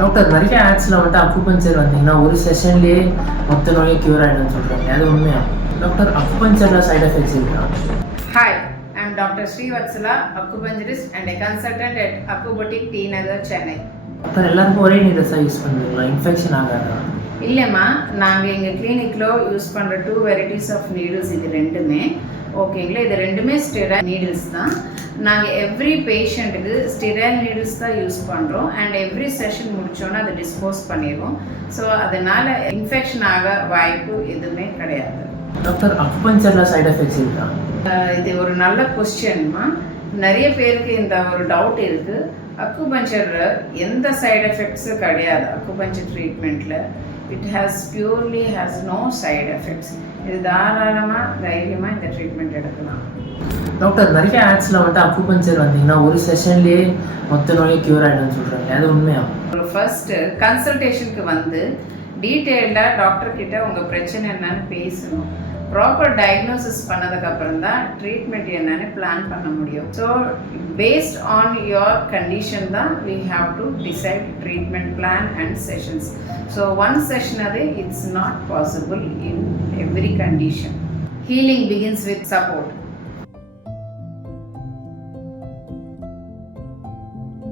Doctor நிறைய ஆட்ஸில் வந்துட்டு acupuncture வந்தீங்கன்னா ஒரு செஷன்லேயே மொத்த நோயும் க்யூர் ஆகிடும்னு சொல்கிறாங்க, அது உண்மையா? டாக்டர் அக்குபஞ்சரில் சைட் எஃபெக்ட்ஸ் இருக்கா? Hi, I am Dr. Srivatsala, acupuncturist and a consultant at Acubutic T Nagar, Chennai. Doctor எல்லாருக்கும் ஒரே நீடஸாக யூஸ் பண்ணுவீங்களா? இன்ஃபெக்ஷன் ஆகாதா? இல்லைம்மா, நாங்கள் எங்கள் கிளினிக்கில் யூஸ் பண்ணுற 2 வெரைட்டிஸ் ஆஃப் நீடில்ஸ் இது ரெண்டுமே ஓகேங்களா. இது ரெண்டுமே ஸ்டெராய்ட் நீடில்ஸ் தான். நாங்கள் எவ்ரி பேஷண்ட்டுக்கு ஸ்டெராய்ட் நீடில்ஸ் தான் யூஸ் பண்ணுறோம் அண்ட் எவ்ரி செஷன் முடித்தோன்னா அதை டிஸ்போஸ் பண்ணிடுவோம். ஸோ அதனால் இன்ஃபெக்ஷன் ஆக வாய்ப்பு எதுவுமே கிடையாது. டாக்டர் அக்குபஞ்சரில் சைட் எஃபெக்ட்ஸ் இருக்கா? இது ஒரு நல்ல கொஸ்டின்மா. நிறைய பேருக்கு இந்த ஒரு டவுட் இருக்குது. அக்குபஞ்சரில் எந்த சைடு எஃபெக்ட்ஸும் கிடையாது. அக்குபஞ்சர் ட்ரீட்மெண்ட்டில் purely has no side effects. இது தைரியமாக இந்த ட்ரீட்மெண்ட் எடுக்கலாம். டாக்டர் நிறைய ஆட்ஸில் வந்துட்டு அக்குபஞ்சர் வந்தீங்கன்னா ஒரு செஷன்லேயே மொத்த நோயும் க்யூர் ஆகிடும்னு சொல்கிறாங்க, அது உண்மையா? ஒரு ஃபர்ஸ்ட்டு கன்சல்டேஷனுக்கு வந்து டீட்டெயில்டாக டாக்டர்கிட்ட உங்கள் பிரச்சனை என்னன்னு பேசணும். ப்ராப்பர் டயக்னோசிஸ் பண்ணதுக்கப்புறம் தான் ட்ரீட்மெண்ட் என்னன்னு பிளான் பண்ண முடியும். So based on your condition தான் we have to decide treatment plan and sessions. So one session அது it's not possible in every condition. Healing begins with support.